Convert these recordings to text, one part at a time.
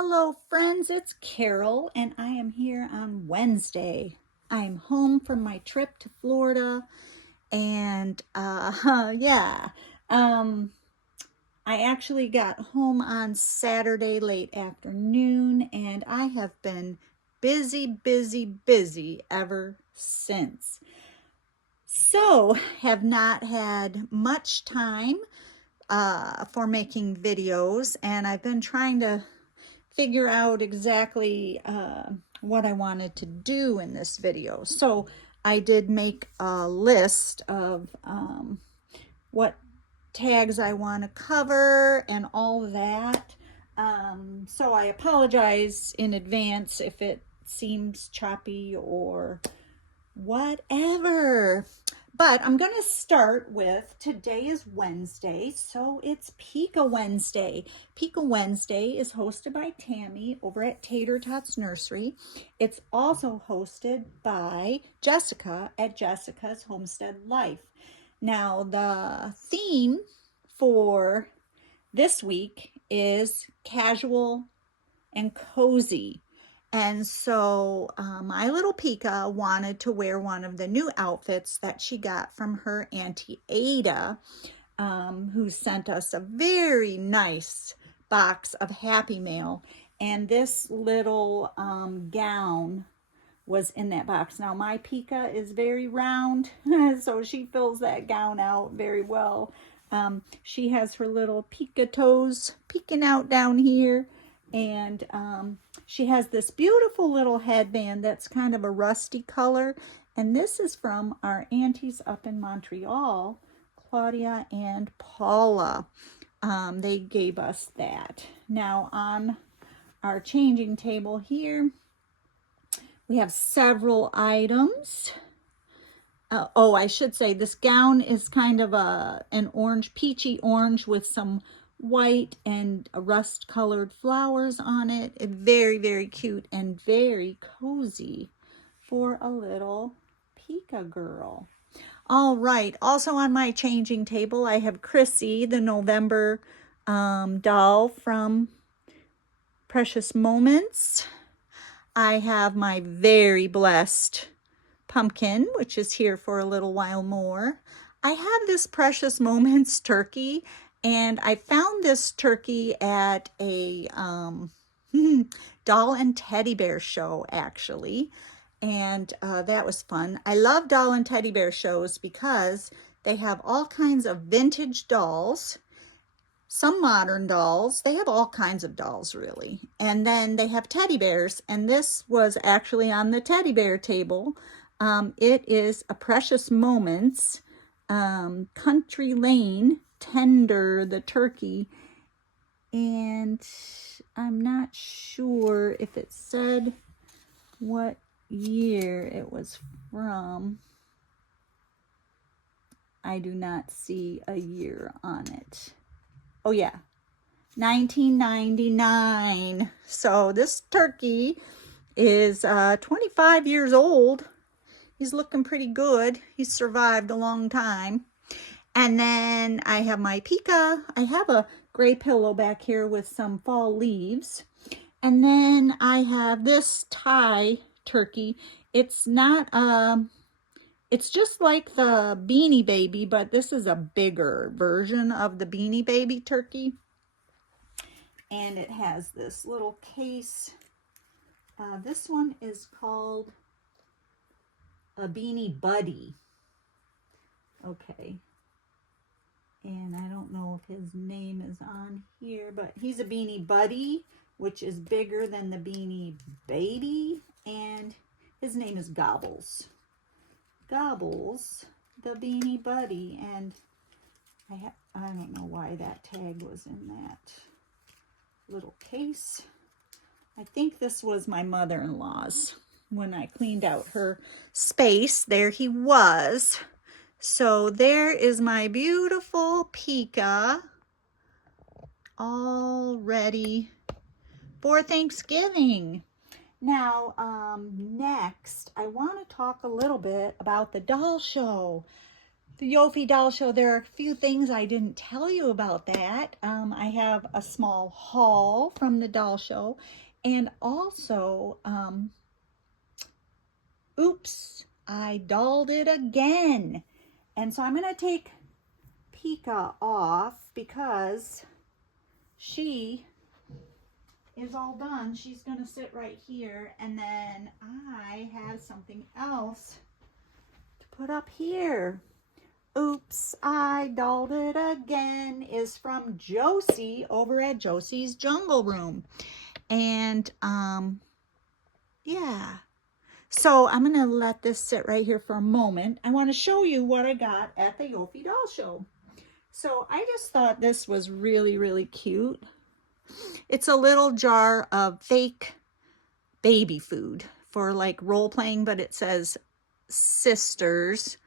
Hello friends, it's Carol and I am here on Wednesday. I'm home from my trip to Florida and yeah, um, I actually got home on Saturday late afternoon and I have been busy ever since. So have not had much time for making videos, and I've been trying to figure out exactly what I wanted to do in this video. So I did make a list of what tags I want to cover and all that. So I apologize in advance if it seems choppy or whatever. But I'm going to start with today is Wednesday, so it's Peeka Wednesday. Peeka Wednesday is hosted by Tammy over at Tater Tots Nursery. It's also hosted by Jessica at Jessica's Homestead Life. Now, the theme for this week is casual and cozy. And so my little Peeka wanted to wear one of the new outfits that she got from her Auntie Ada, who sent us a very nice box of Happy Mail. And this little gown was in that box. Now my Peeka is very round, so she fills that gown out very well. She has her little Peeka toes peeking out down here. And she has this beautiful little headband that's kind of a rusty color. And this is from our aunties up in Montreal, Claudia and Paula. They gave us that. Now on our changing table here, we have several items. Oh, I should say this gown is kind of an orange, peachy orange with some white and rust colored flowers on it. Very cute and very cozy for a little Peeka girl. All right, also on my changing table I have Chrissy, the November doll from Precious Moments. I have my very blessed pumpkin, which is here for a little while more. I have this Precious Moments turkey, and I found this turkey at a doll and teddy bear show, actually. And that was fun. I love doll and teddy bear shows because they have all kinds of vintage dolls, some modern dolls. They have all kinds of dolls, really. And then they have teddy bears, and this was actually on the teddy bear table. It is a Precious Moments Country Lane Tender, the turkey, and I'm not sure if it said what year it was from. I do not see a year on it. Oh yeah, 1999. So this turkey is 25 years old. He's looking pretty good. He's survived a long time. And then I have my Peeka. I have a gray pillow back here with some fall leaves. And then I have this Thai turkey. It's not, it's just like the Beanie Baby, but this is a bigger version of the Beanie Baby turkey. And it has this little case. This one is called a Beanie Buddy. Okay. And I don't know if his name is on here, but he's a Beanie Buddy, which is bigger than the Beanie Baby. And his name is Gobbles. Gobbles, the Beanie Buddy. And I don't know why that tag was in that little case. I think this was my mother-in-law's. When I cleaned out her space, there he was. So there is my beautiful Peeka, all ready for Thanksgiving. Now, next, I want to talk a little bit about the doll show. the Yofi doll show, there are a few things I didn't tell you about that. I have a small haul from the doll show, and also, oops, I dolled it again. And so I'm going to take Peeka off because she is all done. She's going to sit right here, and then I have something else to put up here. Oops, I dolled it again is from Josie over at Josie's Jungle Room. And yeah. So I'm going to let this sit right here for a moment. I want to show you what I got at the Yofi Doll Show. So I just thought this was really, really cute. It's a little jar of fake baby food for like role playing, but it says Sisters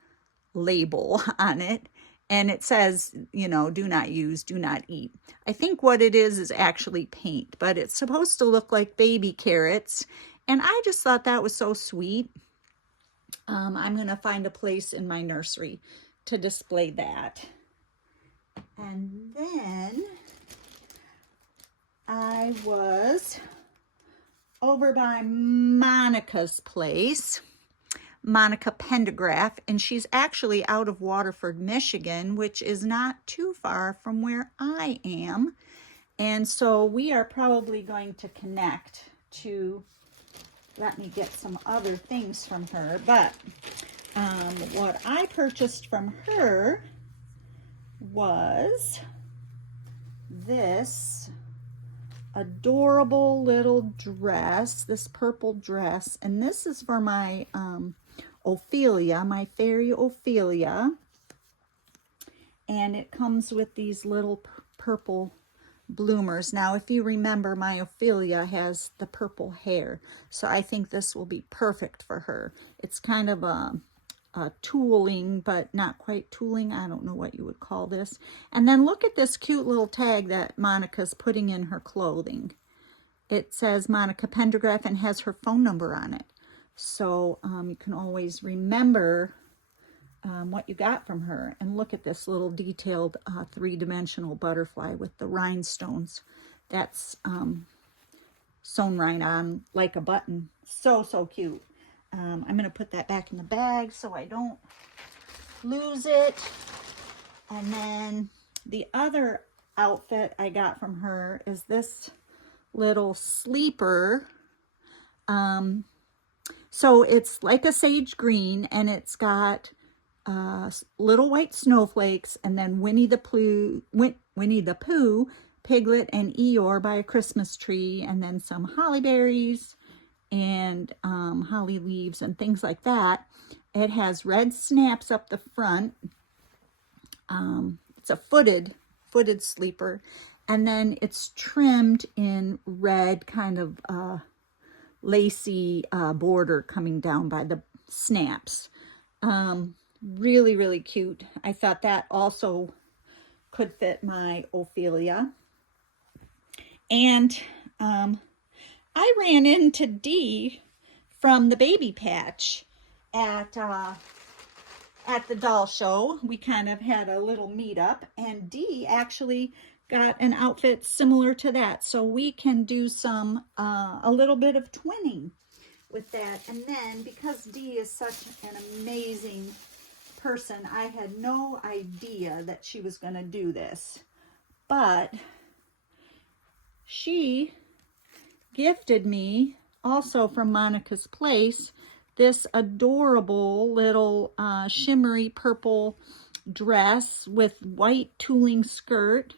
label on it, and it says, you know, do not use, do not eat. I think what it is actually paint, but it's supposed to look like baby carrots, and I just thought that was so sweet. I'm gonna find a place in my nursery to display that. And then I was over by Monica's place, Monica Pendergraph, and she's actually out of Waterford, Michigan, which is not too far from where I am. And so we are probably going to connect to let me get some other things from her. But what I purchased from her was this adorable little dress, this purple dress, and this is for my Ophelia, my fairy Ophelia, and it comes with these little purple bloomers. Now, if you remember, my Ophelia has the purple hair, so I think this will be perfect for her. It's kind of a tooling, but not quite tooling. I don't know what you would call this. And then look at this cute little tag that Monica's putting in her clothing. It says Monica Pendergraph and has her phone number on it. So you can always remember what you got from her. And look at this little detailed three-dimensional butterfly with the rhinestones. That's sewn right on like a button. So, so cute. I'm going to put that back in the bag so I don't lose it. And then the other outfit I got from her is this little sleeper. So it's like a sage green, and it's got little white snowflakes, and then Winnie the Pooh, Piglet, and Eeyore by a Christmas tree, and then some holly berries and holly leaves and things like that. It has red snaps up the front. It's a footed sleeper, and then it's trimmed in red, kind of lacy border coming down by the snaps. Really, really cute. I thought that also could fit my Ophelia. And I ran into Dee from the Baby Patch at the doll show. We kind of had a little meetup, and Dee actually got an outfit similar to that. So we can do some, a little bit of twinning with that. And then because Dee is such an amazing person, I had no idea that she was going to do this. But she gifted me, also from Monica's place, this adorable little shimmery purple dress with white tooling skirt,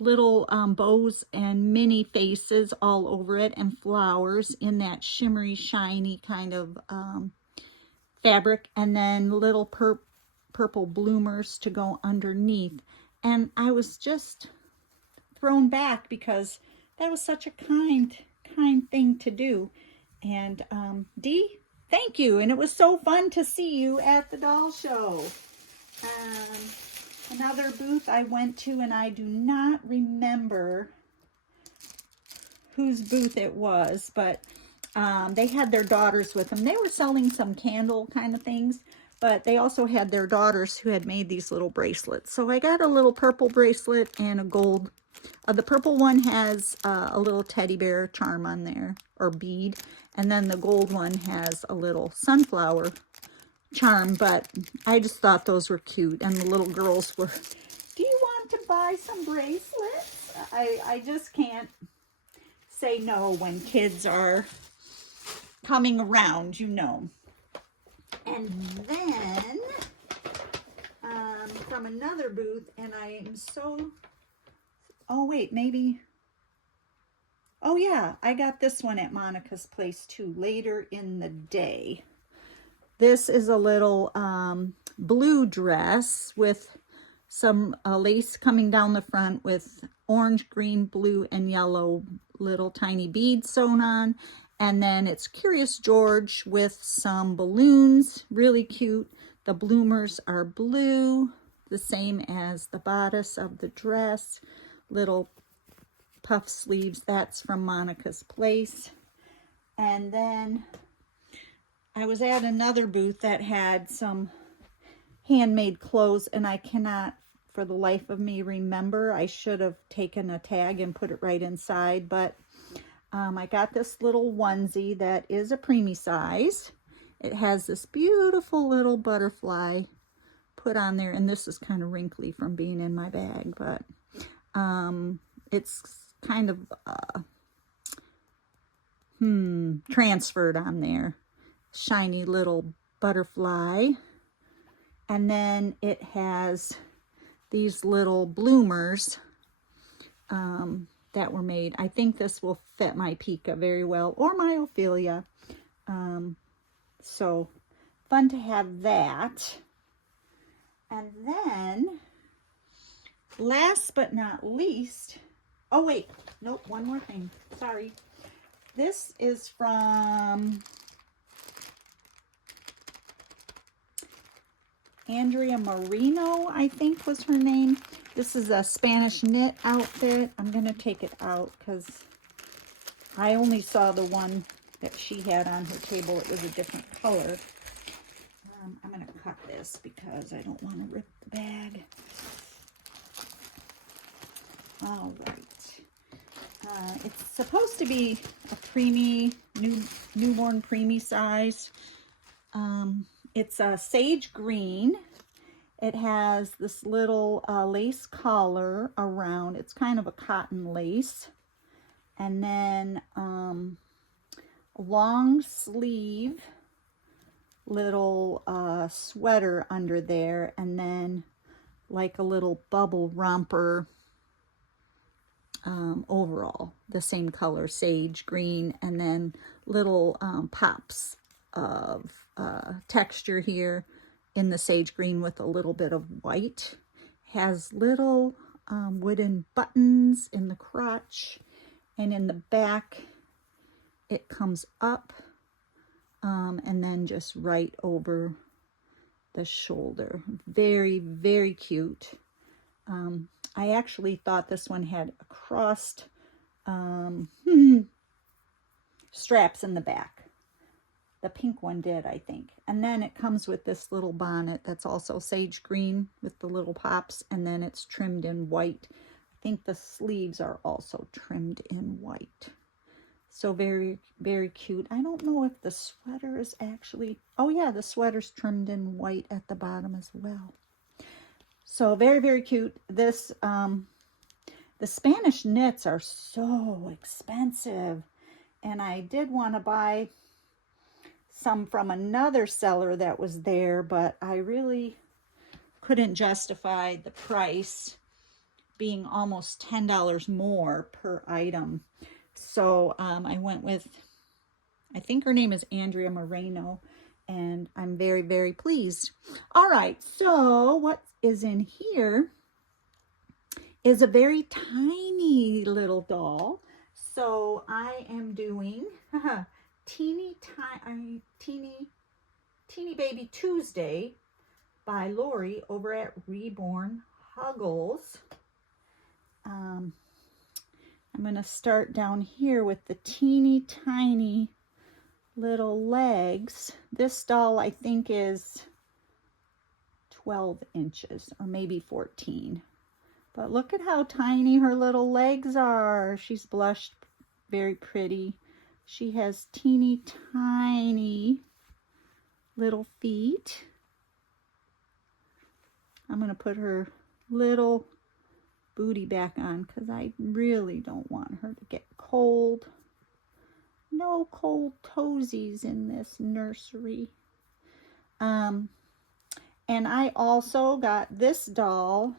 little bows and mini faces all over it, and flowers in that shimmery, shiny kind of fabric, and then little purple bloomers to go underneath. And I was just thrown back because that was such a kind thing to do. And Dee, thank you. And it was so fun to see you at the doll show. Another booth I went to, and I do not remember whose booth it was, but they had their daughters with them. They were selling some candle kind of things, but they also had their daughters who had made these little bracelets. So I got a little purple bracelet and a gold. The purple one has a little teddy bear charm on there, or bead. And then the gold one has a little sunflower charm, but I just thought those were cute. And the little girls were, do you want to buy some bracelets? I just can't say no when kids are coming around, you know. And then from another booth, and I am so, oh wait, maybe, oh yeah, I got this one at Monica's place too, later in the day. This is a little blue dress with some lace coming down the front with orange, green, blue, and yellow little tiny beads sewn on. And then it's Curious George with some balloons, really cute. The bloomers are blue, the same as the bodice of the dress. Little puff sleeves, that's from Monica's place. And then I was at another booth that had some handmade clothes, and I cannot for the life of me remember. I should have taken a tag and put it right inside, but I got this little onesie that is a preemie size. It has this beautiful little butterfly put on there, and this is kind of wrinkly from being in my bag, but it's kind of transferred on there. Shiny little butterfly. And then it has these little bloomers that were made. I think this will fit my Peeka very well, or my Ophelia. So fun to have that. And then last but not least, oh wait, nope, one more thing, sorry. This is from Andrea Marino, I think was her name. This is a Spanish knit outfit. I'm going to take it out because I only saw the one that she had on her table. It was a different color. I'm going to cut this because I don't want to rip the bag. All right. It's supposed to be a preemie, newborn preemie size. It's a sage green. It has this little lace collar around. It's kind of a cotton lace. And then a long sleeve little sweater under there. And then like a little bubble romper overall. The same color, sage green. And then little pops of texture here in the sage green with a little bit of white. Has little wooden buttons in the crotch, and in the back it comes up and then just right over the shoulder. Very, very cute. I actually thought this one had crossed straps in the back. The pink one did, I think. And then it comes with this little bonnet that's also sage green with the little pops, and then it's trimmed in white. I think the sleeves are also trimmed in white. So very, very cute. I don't know if the sweater is actually, oh yeah, the sweater's trimmed in white at the bottom as well. So very, very cute. This, the Spanish knits are so expensive, and I did want to buy some from another seller that was there, but I really couldn't justify the price being almost $10 more per item. So I went with, I think her name is Andrea Moreno, and I'm very, very pleased. All right, so what is in here is a very tiny little doll. So I am doing Teeny Baby Tuesday by Lori over at Reborn Huggles. I'm going to start down here with the teeny tiny little legs. This doll I think is 12 inches or maybe 14. But look at how tiny her little legs are. She's blushed very pretty. She has teeny tiny little feet. I'm going to put her little booty back on because I really don't want her to get cold. No cold toesies in this nursery. And I also got this doll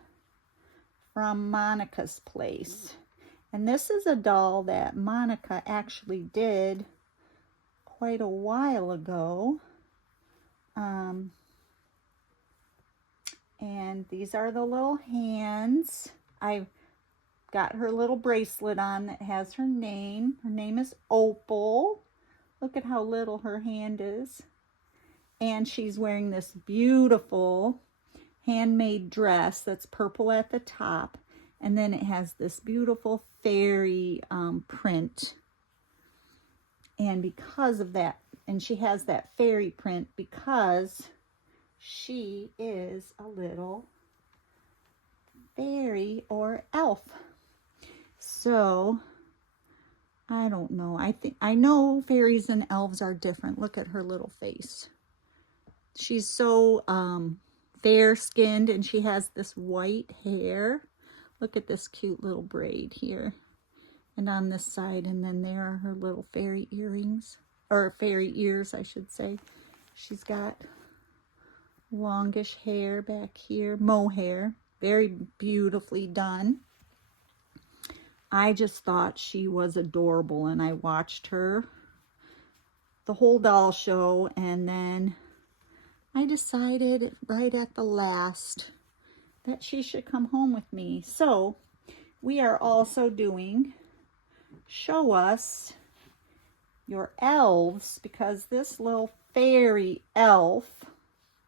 from Monica's place. And this is a doll that Monica actually did quite a while ago. And these are the little hands. I've got her little bracelet on that has her name. Her name is Opal. Look at how little her hand is. And she's wearing this beautiful handmade dress that's purple at the top. And then it has this beautiful fairy print. And because of that, and she has that fairy print because she is a little fairy or elf. So, I don't know. I know fairies and elves are different. Look at her little face. She's so fair-skinned and she has this white hair. Look at this cute little braid here. And on this side, and then there are her little fairy earrings, or fairy ears, I should say. She's got longish hair back here, mohair, very beautifully done. I just thought she was adorable, and I watched her the whole doll show, and then I decided right at the last that she should come home with me. So we are also doing Show Us Your Elves, because this little fairy elf,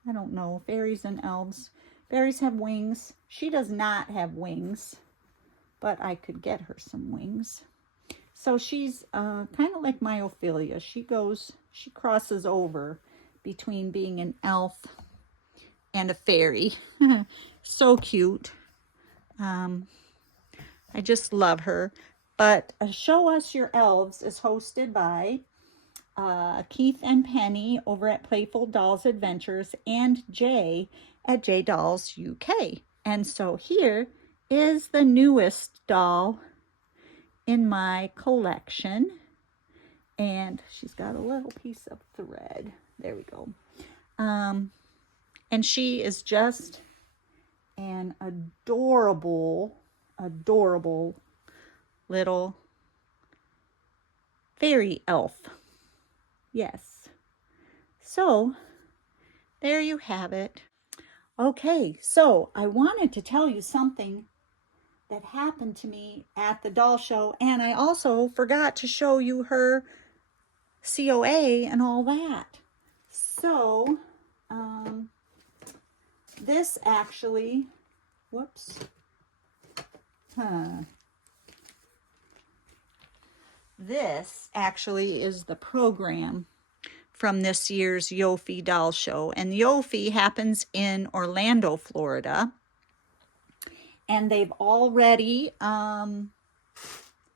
I don't know, fairies and elves. Fairies have wings. She does not have wings, but I could get her some wings. So she's kind of like my Ophelia. She crosses over between being an elf and a fairy. So cute. I just love her. But Show Us Your Elves is hosted by Keith and Penny over at Playful Dolls Adventures and Jay at J Dolls UK. And so here is the newest doll in my collection. And she's got a little piece of thread. There we go. And she is just an adorable little fairy elf. Yes. So there you have it. Okay, so I wanted to tell you something that happened to me at the doll show, and I also forgot to show you her COA and all that. So this actually, whoops, this actually is the program from this year's Yofi Doll Show. And Yofi happens in Orlando, Florida. And they've already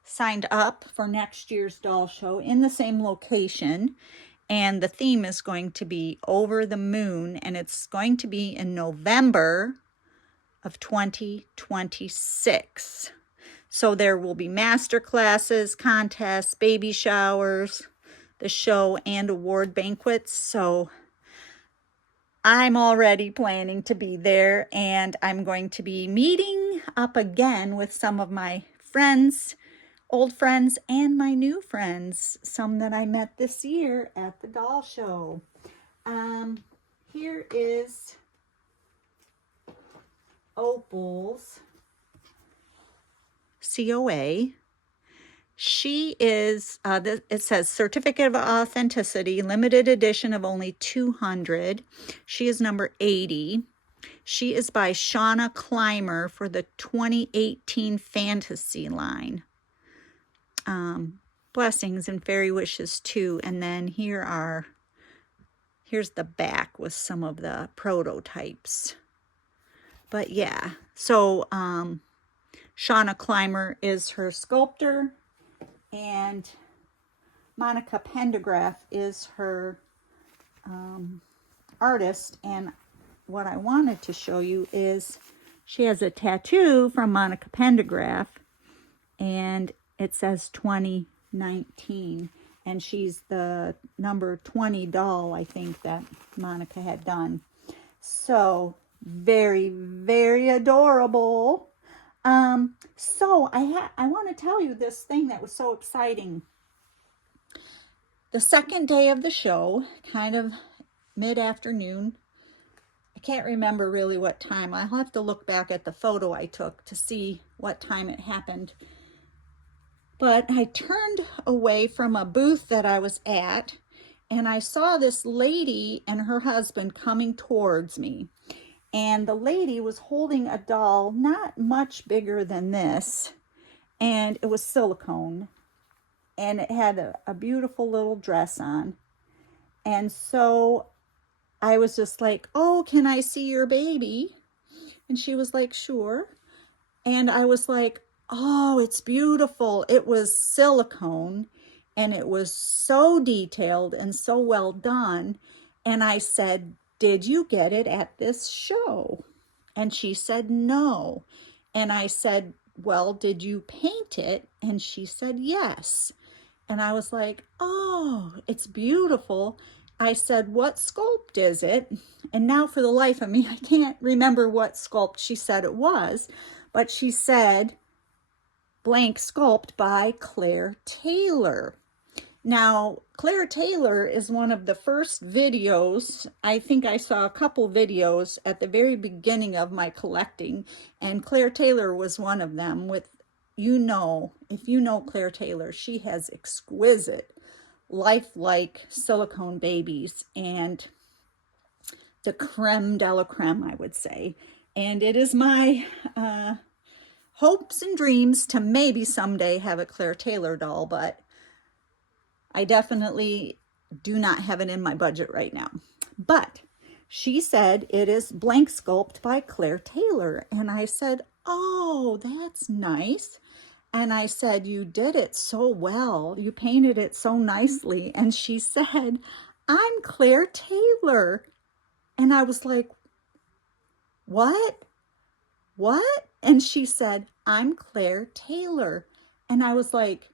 signed up for next year's doll show in the same location. And the theme is going to be Over the Moon. And it's going to be in November of 2026. So there will be master classes, contests, baby showers, the show, and award banquets. So I'm already planning to be there, and I'm going to be meeting up again with some of my friends, old friends, and my new friends, some that I met this year at the doll show. Here is Opal's COA. She is, it says Certificate of Authenticity, limited edition of only 200. She is number 80. She is by Shauna Clymer for the 2018 Fantasy line. Blessings and fairy wishes too. And then here's the back with some of the prototypes. But yeah, so Shauna Clymer is her sculptor, and Monica Pendergraph is her artist. And what I wanted to show you is she has a tattoo from Monica Pendergraph, and it says 2019, and she's the number 20 doll, I think, that Monica had done. So very, very adorable. So I want to tell you this thing that was so exciting. The second day of the show, kind of mid-afternoon, I can't remember really what time. I'll have to look back at the photo I took to see what time it happened. But I turned away from a booth that I was at, and I saw this lady and her husband coming towards me. And the lady was holding a doll not much bigger than this, and it was silicone, and it had a beautiful little dress on. And so I was just like, oh, can I see your baby? And she was like, sure. And I was like, oh, it's beautiful. It was silicone, and it was so detailed and so well done. And I said, did you get it at this show? And she said, no. And I said, well, did you paint it? And she said, yes. And I was like, oh, it's beautiful. I said, what sculpt is it? And now for the life of me, I can't remember what sculpt she said it was, but she said, blank sculpt by Claire Taylor. Now, Claire Taylor is one of the first videos. I think I saw a couple videos at the very beginning of my collecting, and Claire Taylor was one of them with, if you know Claire Taylor, she has exquisite, lifelike silicone babies, and the creme de la creme, I would say. And it is my hopes and dreams to maybe someday have a Claire Taylor doll, but I definitely do not have it in my budget right now. But she said it is blank sculpt by Claire Taylor. And I said, oh, that's nice. And I said, you did it so well. You painted it so nicely. And she said, I'm Claire Taylor. And I was like, what? What? And she said, I'm Claire Taylor. And I was like,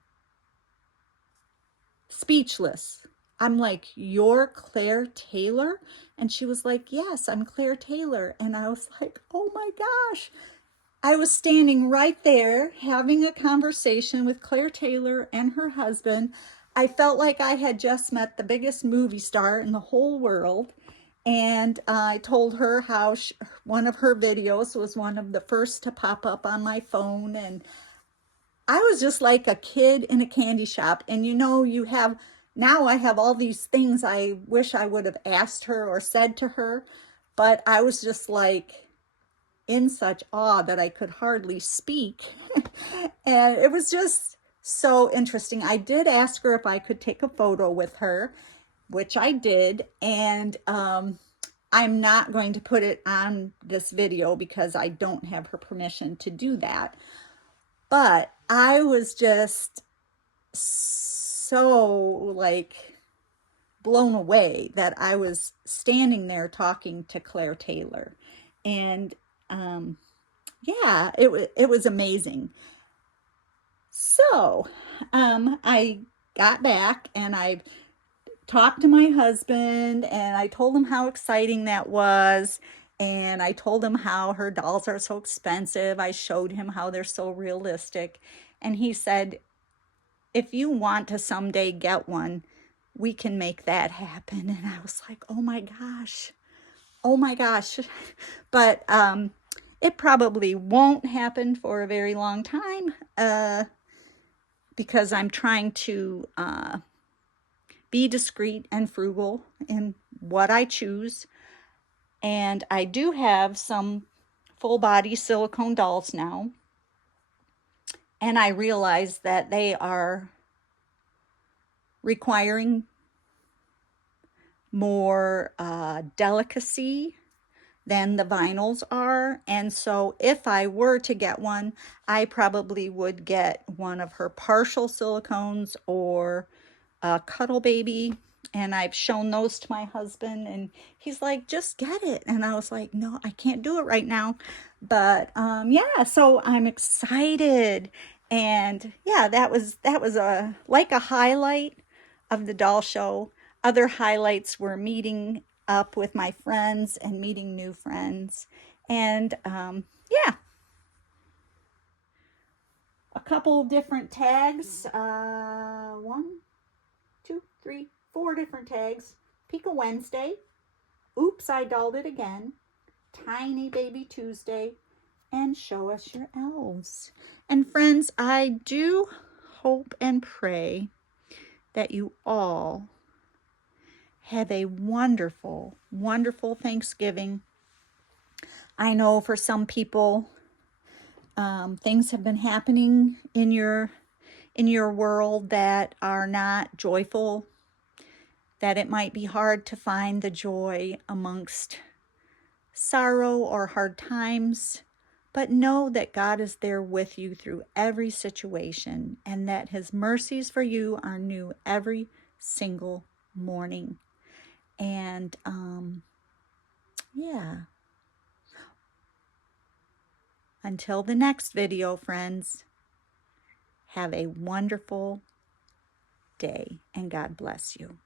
speechless. I'm like, you're Claire Taylor? And she was like, yes, I'm Claire Taylor. And I was like, oh my gosh. I was standing right there having a conversation with Claire Taylor and her husband. I felt like I had just met the biggest movie star in the whole world. And I told her how one of her videos was one of the first to pop up on my phone. And I was just like a kid in a candy shop. And now I have all these things I wish I would have asked her or said to her, but I was just like in such awe that I could hardly speak. And it was just so interesting. I did ask her if I could take a photo with her, which I did. And I'm not going to put it on this video because I don't have her permission to do that. But I was just so like blown away that I was standing there talking to Claire Taylor. And yeah, it was amazing. So I got back and I talked to my husband and I told him how exciting that was. And I told him how her dolls are so expensive. I showed him how they're so realistic. And he said, if you want to someday get one, we can make that happen. And I was like, oh my gosh. Oh my gosh. But it probably won't happen for a very long time because I'm trying to be discreet and frugal in what I choose. And I do have some full body silicone dolls now. And I realize that they are requiring more delicacy than the vinyls are. And so if I were to get one, I probably would get one of her partial silicones or a Cuddle Baby. And I've shown those to my husband and he's like, just get it. And I was like, no, I can't do it right now. But yeah, so I'm excited. And yeah, that was a like a highlight of the doll show. Other highlights were meeting up with my friends and meeting new friends. And yeah, a couple different tags. One, two, three, four different tags. Peeka Wednesday. Oops, I dolled it again. Tiny Baby Tuesday. And Show Us Your Elves. And friends, I do hope and pray that you all have a wonderful, wonderful Thanksgiving. I know for some people, things have been happening in your world that are not joyful, that it might be hard to find the joy amongst sorrow or hard times. But know that God is there with you through every situation and that his mercies for you are new every single morning. And yeah, until the next video, friends, have a wonderful day and God bless you.